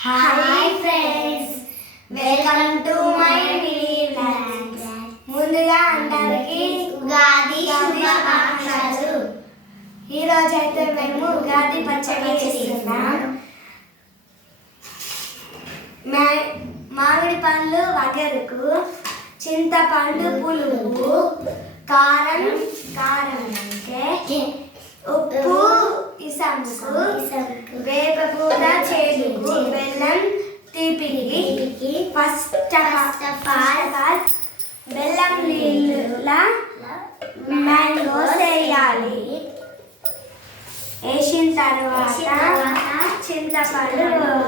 Hi friends, welcome to my mini blogs. ముందుగా అందరికీ ఉగాది శుభాకాంక్షలు. ఈరోజు అయితే మేము ఉగాది పచ్చడి చేస్తున్నాం. మామిడి పండ్లు వగరుకు, చింతపండు పులుపు, కారం అంటే ఉప్పు ఇసంకు, వేపపూత చేదుకు, బెల్లం తీపికి. ఫస్ట్ ఆఫ్ ఆల్ బెల్లం నీళ్ళ మ్యాంగోస్ వేయాలి. వేసిన తర్వాత చింతపండు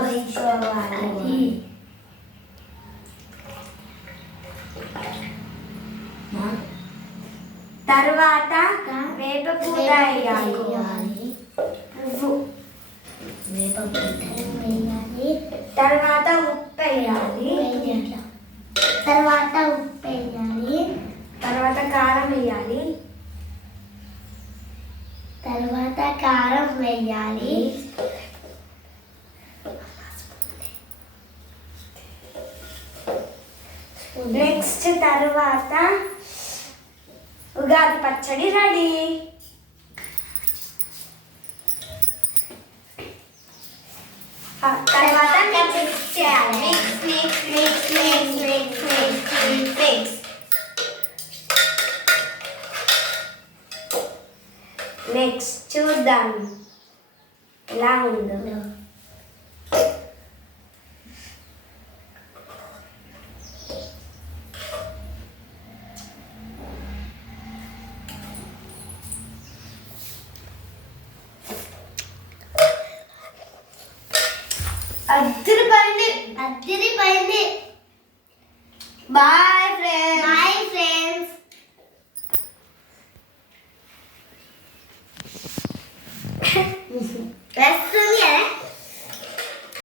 వేసుకోవాలి. తర్వాత వేపపూత వేయాలి, తర్వాత ఉప్పు వేయాలి, తర్వాత కారం వేయాలి, నెక్స్ట్ తర్వాత ఉగాది పచ్చడి రెడీ. తర్వాత మిక్స్ చేయాలి. నెక్స్ట్ చూద్దాం ఎలా ఉందో. అద్దరిపోయింది. Bye friends. Let's